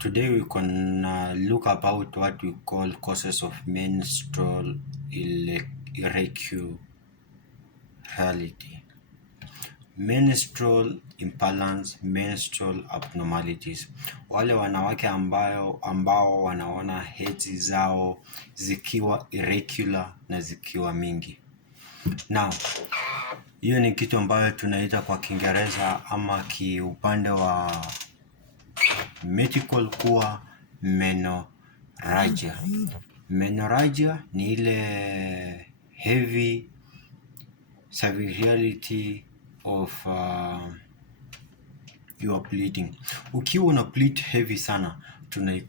Today we can look about what we call causes of menstrual irregularity. Menstrual imbalance, menstrual abnormalities. Wale wanawake ambao wanaona hedhi zao zikiwa irregular na zikiwa mingi. Now, hiyo ni kitu ambayo tunaita kwa Kiingereza ama kiupande wa medical kuwa menorrhagia. Menorrhagia ni ile heavy severity of your bleeding. Ukiwa una bleed heavy sana,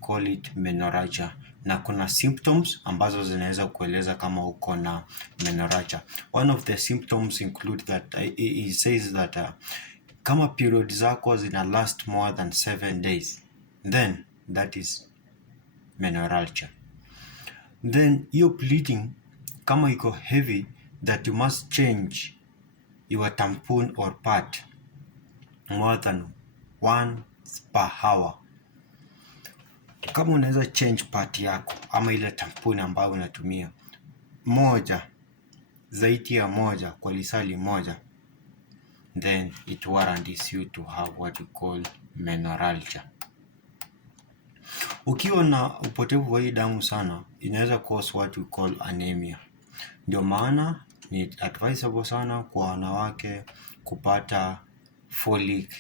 call it menorrhagia, na kuna symptoms ambazo zinaweza kueleza kama uko na menorrhagia. One of the symptoms include that it says that kama period zako zina last more than 7 days, then that is menorrhagia. Then your bleeding kama iko heavy that you must change your tampon or pad more than once per hour. Kama unaweza change pad yako ama ile tampon ambayo unatumia zaidi ya moja kwa lisali moja, then it warrants you to have what we call menorrhagia. Ukiwa na upotevu wa damu sana, inaweza cause what we call anemia. Ndio maana ni advisable sana kwa wanawake kupata folic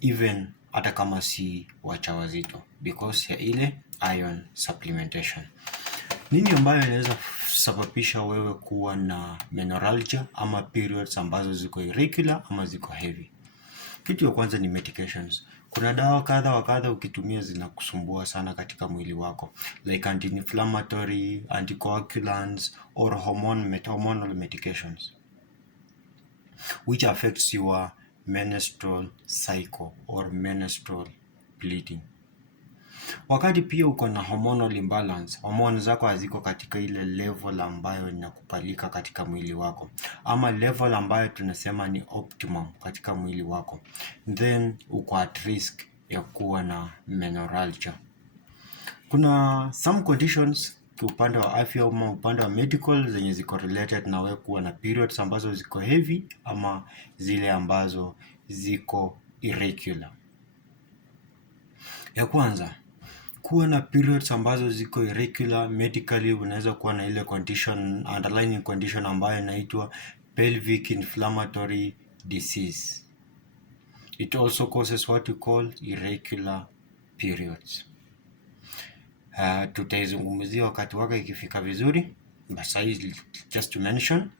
even hata kama si wajawazito because ya ile iron supplementation. Nini ambayo inaweza sababisha wewe kuwa na menorrhagia ama periods ambazo ziko irregular ama ziko heavy? Kitu ya kwanza ni medications. Kuna dawa kadha wa kadha ukitumia zinakusumbua sana katika mwili wako, like anti-inflammatory, anticoagulants or hormonal medications which affects your menstrual cycle or menstrual bleeding. Wakati pia uko na hormonal imbalance, hormones zako haziko katika ile level ambayo inakubalika katika mwili wako ama level ambayo tunasema ni optimum katika mwili wako, then uko at risk ya kuwa na menorrhagia. Kuna some conditions upande wa afya ama upande wa medical zenye ziko related na wewe kuwa na periods ambazo ziko heavy ama zile ambazo ziko irregular. Ya kwanza, kuwa na periods ambazo ziko irregular medically, unaweza kuwa na ile condition, underlying condition ambayo inaitwa pelvic inflammatory disease. It also causes what we call irregular periods. Tutaizungumzia wakati wake ikifika vizuri, but size just to mention.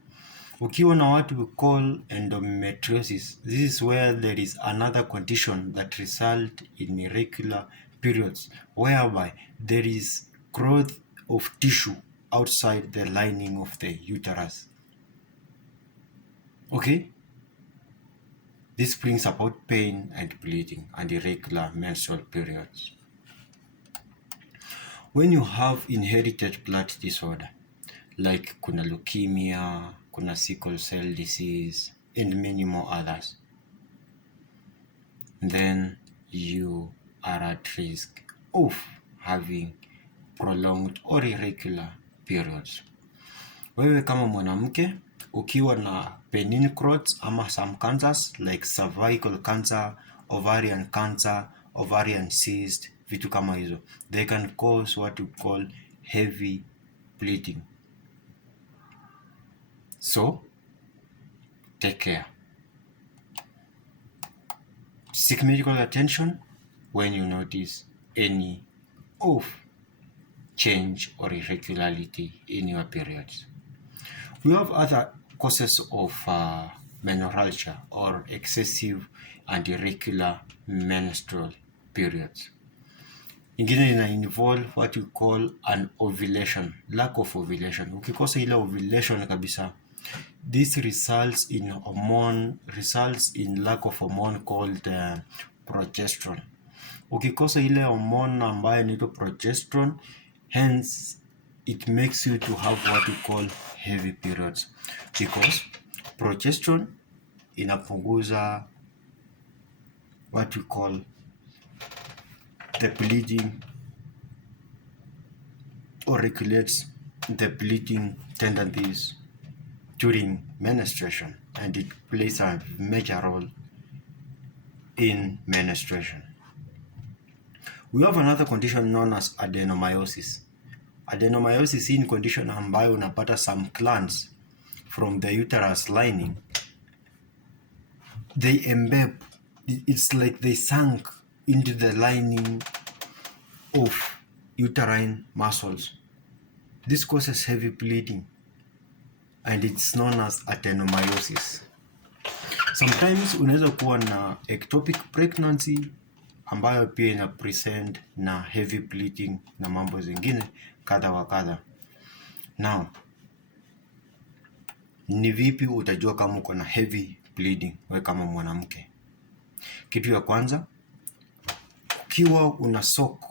Ukiwa na what we call endometriosis, this is where there is another condition that result in irregular periods, whereby there is growth of tissue outside the lining of the uterus. Okay? This brings about pain and bleeding and irregular menstrual periods. When you have inherited blood disorder, like kuna leukemia, kuna sickle cell disease, and many more others, then you are at risk of having prolonged or irregular periods. Wewe kama mwanamke ukiwa na benign growths ama some cancers like cervical cancer, ovarian cancer, ovarian cyst, vitu kama hizo, they can cause what we call heavy bleeding. So take care. Seek medical attention when you notice any of change or irregularity in your periods. We have other causes of menorrhagia or excessive and irregular menstrual periods. Ingine ina involve what we call an ovulation, lack of ovulation. Ukikosa ile ovulation kabisa, this results in lack of hormone called progesterone. Ukikosa ile hormone ambayo inaitwa progesterone, hence it makes you to have what we call heavy periods, because progesterone inapunguza what we call the bleeding or regulates the bleeding tendencies during menstruation, and it plays a major role in menstruation. We have another condition known as adenomyosis. Adenomyosis hii ni condition ambayo unapata some glands from the uterus lining, they embed, it's like they sunk into the lining of uterine muscles. This causes heavy bleeding and it's known as adenomyosis. Sometimes unaweza kuwa na ectopic pregnancy ambayo pia ina present na heavy bleeding na mambo zingine kadha wa kadha. Now, ni vipi utajua kama uko na heavy bleeding wewe kama mwanamke? Kitu ya kwanza, ukiwa una soak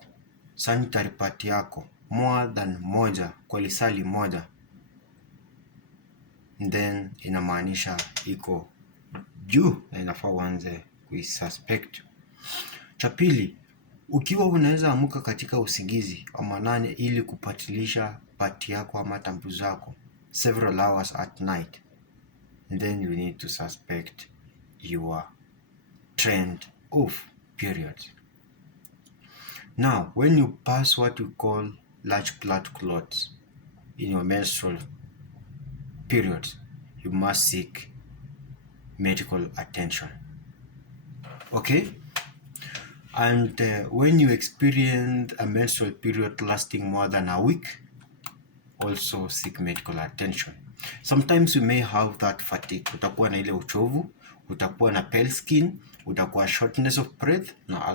sanitary pad yako more than moja kwa lisali moja, then inamaanisha iko juu na inafaa uanze kuisuspect. Cha pili, ukiwa unaweza amuka katika usingizi wa manane ili kupatilisha pati yako ama tambu zako several hours at night, then you need to suspect your trend of periods. Now, when you pass what you call large blood clots in your menstrual periods, you must seek medical attention. Okay? And when you experience a menstrual period lasting more than a week, also seek medical attention. Sometimes you may have that fatigue. Utakuwa na ile uchovu, utakuwa na pale skin, utakuwa shortness of breath na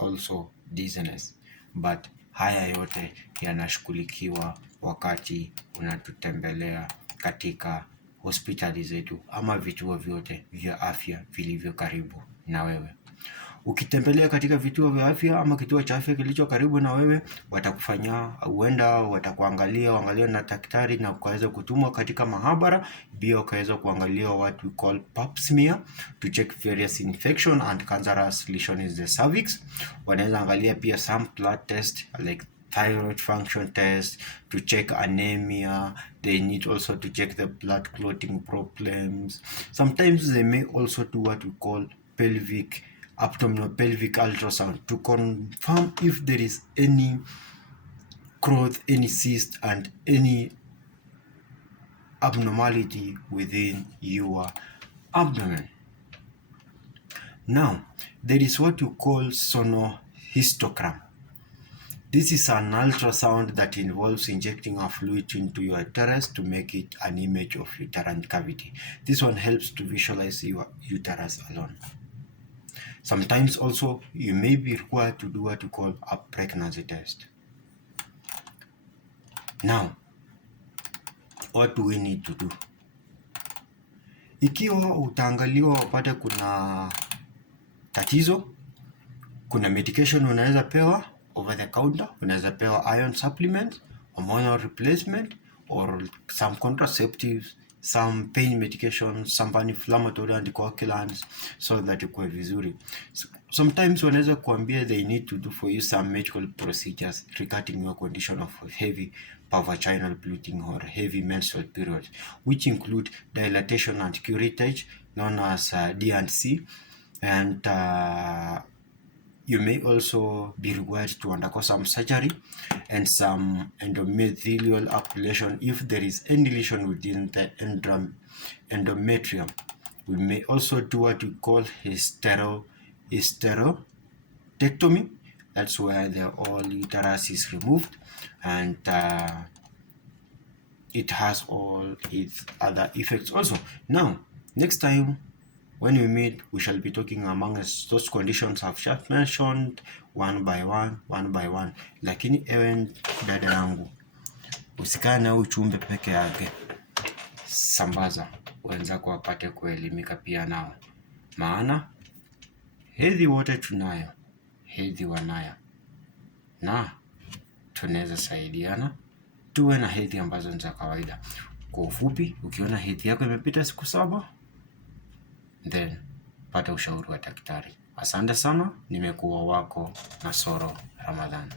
also dizziness. But haya yote yanashughulikiwa wakati unatutembelea katika hospitali zetu ama vituo vyote vya afya vilivyo karibu na wewe. Ukitembelea katika vituo vya afya ama kituo cha afya kilicho karibu na wewe, watakufanyia, huenda watakuangalia na daktari na ukaweza kutumwa katika mahabara, pia ukaweza kuangalia what we call pap smear to check various infection and cancerous lesion in the cervix. Wanaweza angalia pia some blood test like thyroid function test to check anemia. They need also to check the blood clotting problems. Sometimes they may also do what we call abdominal pelvic ultrasound to confirm if there is any growth, any cyst and any abnormality within your abdomen. Now, there is what you call sonohistogram. This is an ultrasound that involves injecting a fluid into your uterus to make it an image of uterine cavity. This one helps to visualize your uterus alone. Sometimes also you may be required to do what you call a pregnancy test. Now, what do we need to do? Ikiwa utaangaliwa wapate kuna tatizo, kuna medication unaweza pewa over the counter, unaweza pewa iron supplement, hormonal replacement or some contraceptives, some pain medications, some anti-inflammatory anticoagulants so that ukue vizuri. Sometimes wanaweza kuambia they need to do for you some medical procedures regarding your condition of heavy vaginal bleeding or heavy menstrual periods, which include dilatation and curettage known as D&C, and you may also be required to undergo some surgery and some endometrial ablation if there is any lesion within the endometrium. We may also do what we call hysterectomy. That's where the whole uterus is removed, and it has all its other effects also. Now, next time when we meet, we shall be talking amongst those conditions I've just mentioned one by one. Lakini ewe dada yangu, usikae na uchumbe peke yake. Sambaza wenzako wapate kuelimika pia nao, maana hedhi wote tunayo, hedhi wanayo, na tunaweza saidiana tuwe na hedhi ambazo ni za kawaida. Kwa ufupi, ukiona hedhi yako imepita siku 7, then pata ushauri wa daktari. Asante sana, nimekuwa wako Nasoro Ramadhan.